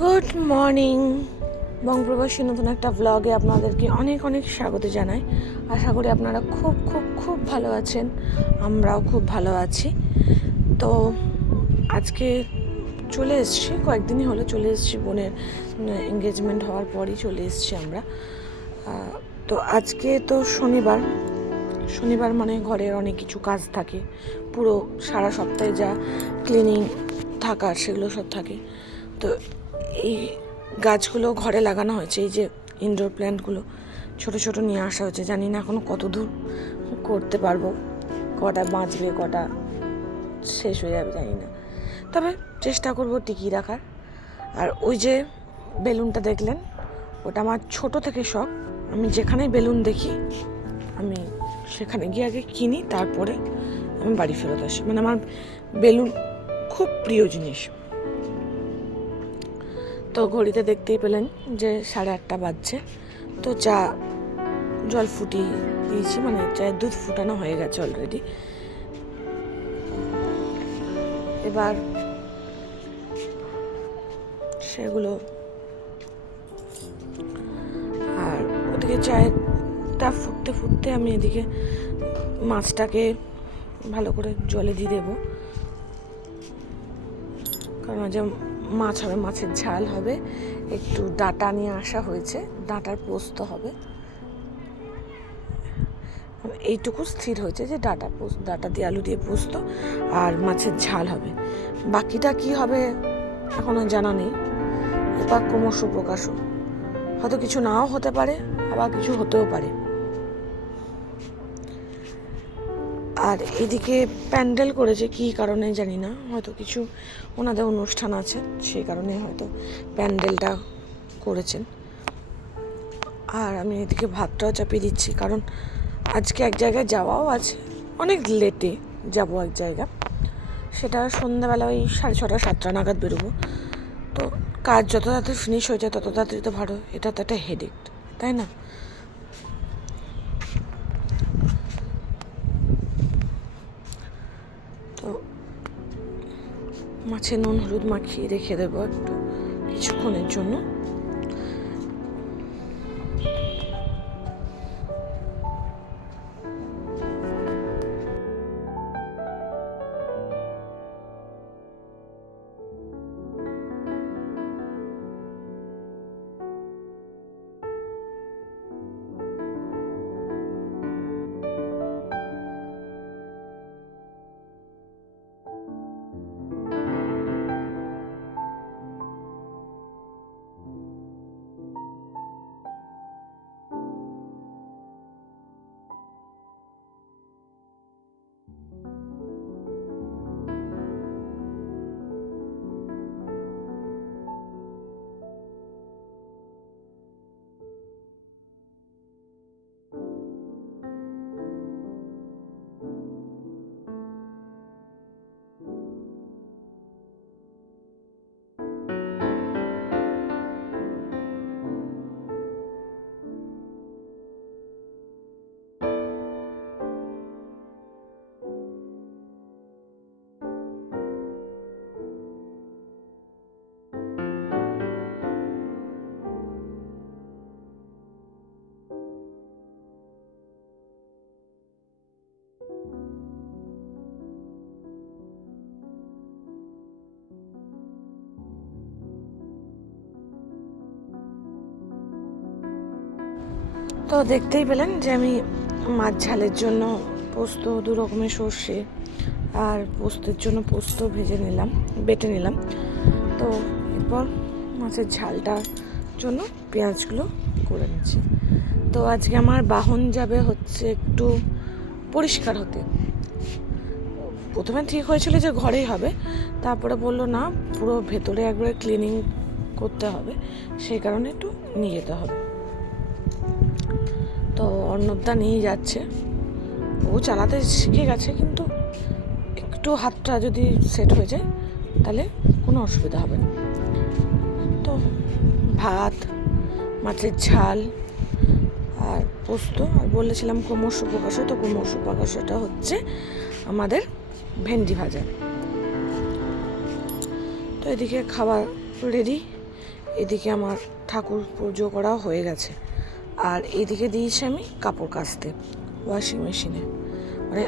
Good morning. বঙ্গপ্রবাসী নতুন একটা ব্লগে আপনাদেরকে অনেক অনেক স্বাগত জানাই। আশা করি আপনারা খুব খুব খুব ভালো আছেন। আমরাও খুব ভালো আছি। তো আজকে চলে এসেছি, কয়েকদিনই হলো চলে এসেছি বোনের এঙ্গেজমেন্ট হওয়ার পরই চলে এসেছি আমরা। তো আজকে তো শনিবার। শনিবার মানে ঘরের অনেক কিছু কাজ থাকে। পুরো সারা সপ্তাহে যা ক্লিনিং থাকার সেগুলো সব থাকে। তো এই গাছগুলো ঘরে লাগানো হয়েছে, এই যে ইনডোর প্ল্যান্টগুলো ছোট ছোট নিয়ে আসা হয়েছে। জানি না এখনও কত দূর করতে পারব, কটা বাঁচবে, কটা শেষ হয়ে যাবে জানি না। তবে চেষ্টা করব টিকিয়ে রাখার। আর ওই যে বেলুনটা দেখলেন, ওটা আমার ছোট থেকে শখ। আমি যেখানে বেলুন দেখি, আমি সেখানে গিয়ে আগে কিনি, তারপরে আমি বাড়ি ফেরত আসি। মানে আমার বেলুন খুব প্রিয় জিনিস। তো ঘড়িতে দেখতেই পেলেন যে সাড়ে আটটা বাজছে। তো চা, জল ফুটিয়ে দিয়েছি মানে চায়ের দুধ ফুটানো হয়ে গেছে অলরেডি এবার সেগুলো আর ওদিকে চায়েরটা ফুটতে ফুটতে আমি এদিকে মাছটাকে ভালো করে জলে দিয়ে দেবো। কারণ আজ মাছ হবে, মাছের ঝাল হবে। একটু ডাটা নিয়ে আসা হয়েছে, ডাটার পোস্ত হবে। এইটুকু স্থির হয়েছে যে ডাটা পোস্ত, ডাটা দিয়ে আলু দিয়ে পোস্ত আর মাছের ঝাল হবে। বাকিটা কি হবে এখনও জানা নেই। এবার ক্রমশ হয়তো কিছু নাও হতে পারে, আবার কিছু হতেও পারে। আর এদিকে প্যান্ডেল করেছে কি কারণে জানি না, হয়তো কিছু ওনাদের অনুষ্ঠান আছে, সেই কারণে হয়তো প্যান্ডেলটা করেছেন। আর আমি এদিকে ভাতটাও চাপিয়ে দিচ্ছি, কারণ আজকে এক জায়গায় যাওয়াও আছে, অনেক লেটে যাব এক জায়গা। সেটা সন্ধ্যাবেলা ওই সাড়ে ছটা, সাতটা নাগাদ বেরোবো। তো কাজ যত তাড়াতাড়ি ফিনিশ হয়ে যায়, তত তাড়াতাড়ি তো ভালো এটা তো একটা হেডেক তাই না তো মাছে নুন হলুদ মাখিয়ে রেখে দেবো একটু কিছুক্ষণের জন্য। তো দেখতেই পেলেন যে আমি মাছ ঝালের জন্য পোস্ত, দু রকমের সর্ষে আর পোস্তের জন্য পোস্ত ভেজে নিলাম, বেটে নিলাম। তো এরপর মাছের ঝালটার জন্য পেঁয়াজগুলো করে নিচ্ছি। তো আজকে আমার বাহন যাবে হচ্ছে একটু পরিষ্কার হতে। প্রথমে ঠিক হয়েছিল যে ঘরেই হবে, তারপরে বলল না, পুরো ভেতরে একবারে ক্লিনিং করতে হবে, সেই কারণে একটু নিয়ে যেতে হবে। তো অর্ণবদা নিয়ে যাচ্ছে। ও চালাতে শিখে গেছে, কিন্তু একটু হাতটা যদি সেট হয়ে যায়, তাহলে কোনো অসুবিধা হবে না। তো ভাত, মাছের ঝাল আর পোস্ত, আর বলেছিলাম ক্রমশ প্রকাশ তো ক্রমশ প্রকাশটা হচ্ছে আমাদের ভেন্ডি ভাজা। তো এদিকে খাবার রেডি এদিকে আমার ঠাকুর পুজো করা হয়ে গেছে। আর এদিকে দিয়েছি আমি কাপড় কাচতে ওয়াশিং মেশিনে মানে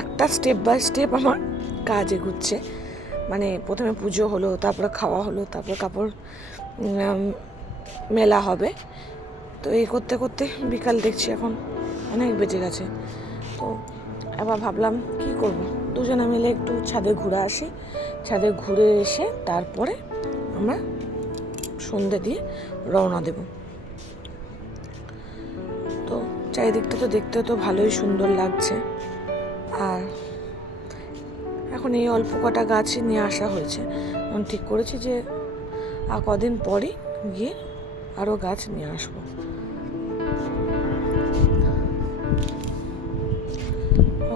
একটা স্টেপ বাই স্টেপ আমার কাজ এগুচ্ছে মানে প্রথমে পুজো হলো, তারপরে খাওয়া হলো, তারপরে কাপড় মেলা হবে। তো এই করতে করতে বিকাল দেখছি এখন অনেক বেজে গেছে। তো এবার ভাবলাম কি করব? দুজনে মিলে একটু ছাদে ঘুরে আসি। ছাদে ঘুরে এসে তারপরে আমরা সন্ধে দিয়ে রওনা দেব। চারিদিকটা তো দেখতে তো ভালোই সুন্দর লাগছে। আর এখন এই অল্প কটা গাছই নিয়ে আসা হয়েছে। ঠিক করেছি যে আর কদিন পরই গিয়ে আরও গাছ নিয়ে আসব।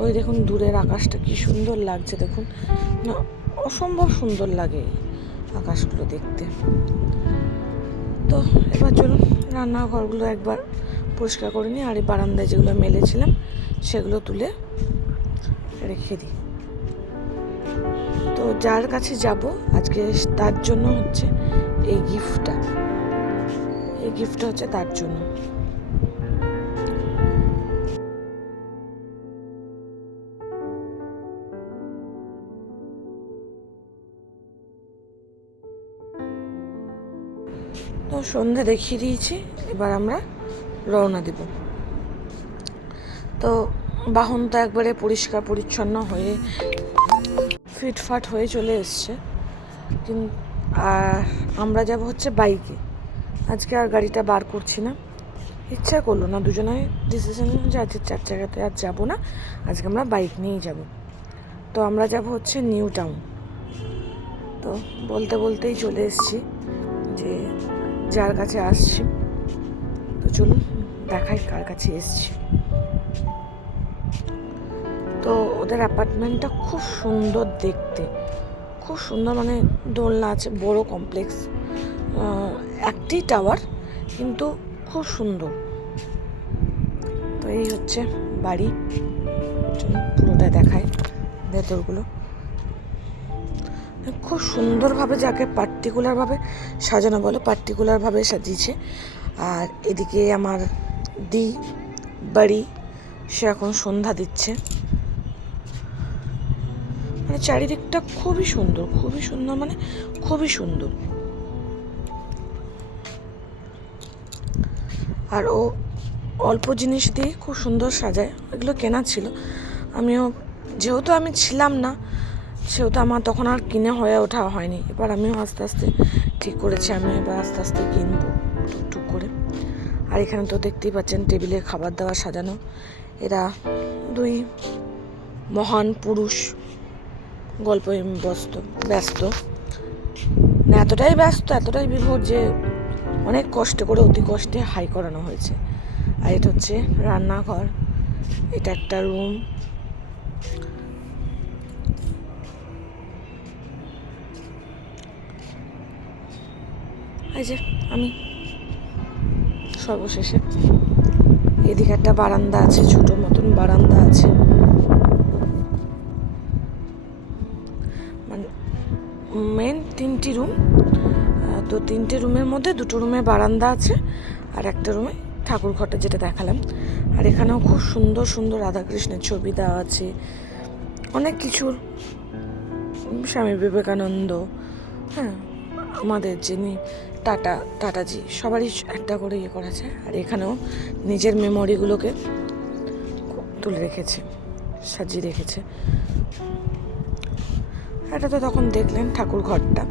ওই দেখুন দূরের আকাশটা কি সুন্দর লাগছে দেখুন। না, অসম্ভব সুন্দর লাগে আকাশগুলো দেখতে। তো এবার চলুন রান্নাঘরগুলো একবার পরিষ্কার করে নিই, আর এই বারান্দায় যেগুলো মেলেছিলাম, সেগুলো তুলে রেখে দিই। তো যার কাছে যাব, আজকে তার জন্য হচ্ছে এই গিফটটা। এই গিফটটা হচ্ছে তার জন্য। তো সন্ধে দেখিয়ে দিয়েছি, এবার আমরা রওনা দেব। তো বাহন তো একবারে পরিষ্কার পরিচ্ছন্ন হয়ে ফিটফাট হয়ে চলে এসছে। আর আমরা যাব হচ্ছে বাইকে। আজকে আর গাড়িটা বার করছি না। ইচ্ছা করল না, দুজনে ডিসিশন যে আজকে চার জায়গাতে আর যাব না। আজকে আমরা বাইক নিয়েই যাব। তো আমরা যাব হচ্ছে নিউ টাউন। তো বলতে বলতেই চলে এসেছি যে যার কাছে আসছি। তো চলুন। দেখাই কার কাছে এসছি। তো ওদের অ্যাপার্টমেন্টটা খুব সুন্দর দেখতে। খুব সুন্দর মানে দোলনা আছে, বড় কমপ্লেক্স একটি টাওয়ার কিন্তু খুব সুন্দর। তো এই হচ্ছে বাড়ি। পুরোটা দেখায় ভেতরগুলো। খুব সুন্দরভাবে যাকে পার্টিকুলারভাবে সাজানো বলে পার্টিকুলারভাবে সাজিয়েছে। আর এদিকে আমার দি বাড়ি, সে এখন সন্ধ্যা দিচ্ছে। মানে চারিদিকটা খুবই সুন্দর খুবই সুন্দর মানে খুবই সুন্দর। আর ও অল্প জিনিস দিয়ে খুব সুন্দর সাজায়, এগুলো কেনা ছিল। আমিও, যেহেতু আমি ছিলাম না, সেহেতু আমার তখন আর কিনে হয়ে ওঠা হয়নি। এবার আমিও আস্তে আস্তে ঠিক করেছি আমি এবার আস্তে আস্তে কিনবো। টুকটুক করে। আর এখানে তো দেখতেই পাচ্ছেন টেবিলে খাবার দাবার সাজানো। এরা দুই মহান পুরুষ গল্প ব্যস্ত ব্যস্ত। না, এতটাই ব্যস্ত, এতটাই বিভোর যে অনেক কষ্ট করে অতি কষ্টে হাই করানো হয়েছে। আর এটা হচ্ছে রান্নাঘর, এটা একটা রুম। এই যে, আমি সর্বশেষে। এদিকে একটা বারান্দা আছে, ছোট মতন বারান্দা আছে। মানে মেন তিনটি রুম তো তিনটে রুমের মধ্যে দুটো রুমে বারান্দা আছে আর একটা রুমে ঠাকুর ঘরটা যেটা দেখালাম। আর এখানেও খুব সুন্দর সুন্দর রাধাকৃষ্ণের ছবি দেওয়া আছে। অনেক কিছুর। স্বামী বিবেকানন্দ হ্যাঁ আমাদের যিনি টাটা, টাটাজি। সবারই একটা করে ইয়ে করেছে। আর এখানেও নিজের মেমোরিগুলোকে তুলে রেখেছে, সাজিয়ে রেখেছে। এটা তো তখন দেখলেন ঠাকুর ঘরটা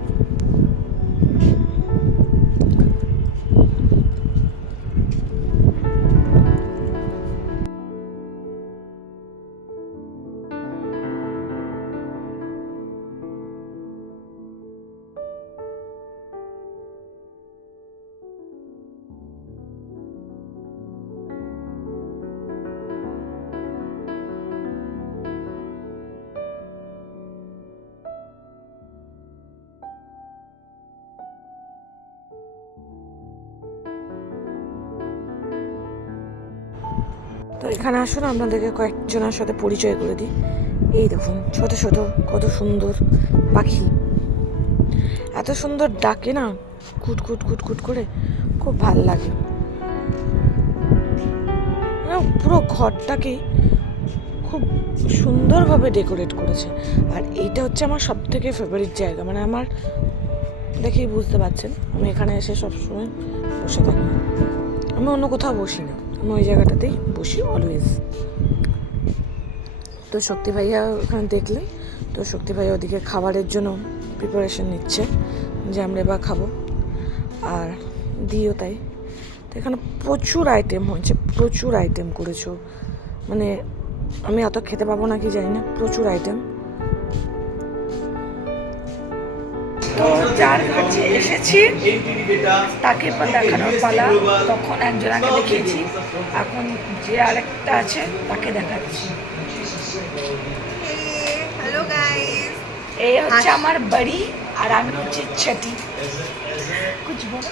এখানে আসুন, আপনাদেরকে কয়েকজনের সাথে পরিচয় করে দিই। এই দেখুন, ছোট ছোট কত সুন্দর পাখি। এত সুন্দর ডাকে না, কুট কুট কুট কুট করে খুব ভালো লাগে। পুরো ঘরটাকেই খুব সুন্দরভাবে ডেকোরেট করেছে। আর এইটা হচ্ছে আমার সব থেকে ফেভারিট জায়গা। মানে আমার দেখেই বুঝতে পারছেন, আমি এখানে এসে সবসময় বসে থাকি। আমি অন্য কোথাও বসি না আমি ওই জায়গাটাতেই বসি অলওয়েজ তো শক্তি ভাইয়া ওখানে দেখলে তো শক্তি ভাইয়া ওদিকে খাবারের জন্য প্রিপারেশন নিচ্ছে, যে আমরা এবার খাব। আর দিও তাই। তো এখানে প্রচুর আইটেম হয়েছে, প্রচুর আইটেম করেছ। মানে আমি অত খেতে পাবো না কি জানি না, প্রচুর আইটেম তো যার কাছে এসেছি তাকে দেখানোর পালা। তখন একজনাকে দেখিয়েছি। এখন যে আরেকটা আছে তাকে দেখাচ্ছি। এই হচ্ছে আমার বাড়ি আর আমি হচ্ছে ছটি। কুছ বলো।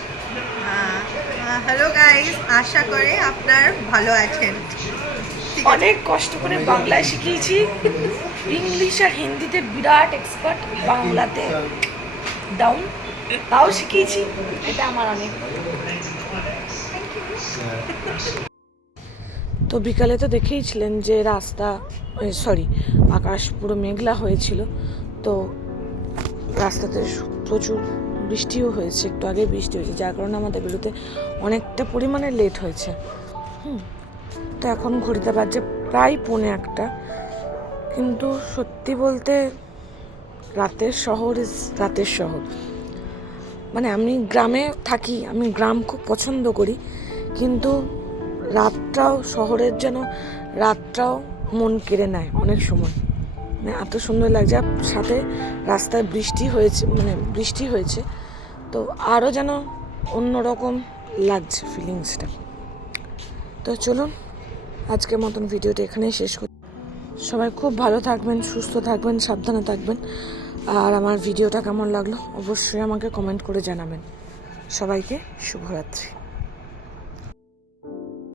হ্যালো গাইস আশা করে আপনার ভালো আছেন। অনেক কষ্ট করে বাংলায় শিখিয়েছি। ইংলিশ আর হিন্দিতে বিরাট এক্সপার্ট বাংলাতে। ডাউন তাও শিখিয়েছি। এটা আমার অনেক। তো বিকালে তো দেখেইছিলেন যে রাস্তা সরি আকাশ পুরো মেঘলা হয়েছিল। তো রাস্তাতে প্রচুর বৃষ্টিও হয়েছে, একটু আগে বৃষ্টি হয়েছে, যার কারণে আমাদের বেরোতে অনেকটা পরিমাণে লেট হয়েছে। হুম, তো এখন ঘড়িতে বাজছে প্রায় পৌনে একটা। কিন্তু সত্যি বলতে রাতের শহর ইজ রাতের শহর। মানে আমি গ্রামে থাকি, আমি গ্রাম খুব পছন্দ করি, কিন্তু রাতটাও শহরের যেন রাতটাও মন কেড়ে নেয় অনেক সময়। মানে এত সুন্দর লাগছে, আর সাথে রাস্তায় বৃষ্টি হয়েছে মানে বৃষ্টি হয়েছে, তো আরও যেন অন্যরকম লাগছে ফিলিংসটা তো চলুন, আজকের মতন ভিডিওটা এখানেই শেষ করি। সবাই খুব ভালো থাকবেন, সুস্থ থাকবেন, সাবধানে থাকবেন। আর আমার ভিডিওটা কেমন লাগল অবশ্যই আমাকে কমেন্ট করে জানাবেন। সবাইকে শুভরাত্রি।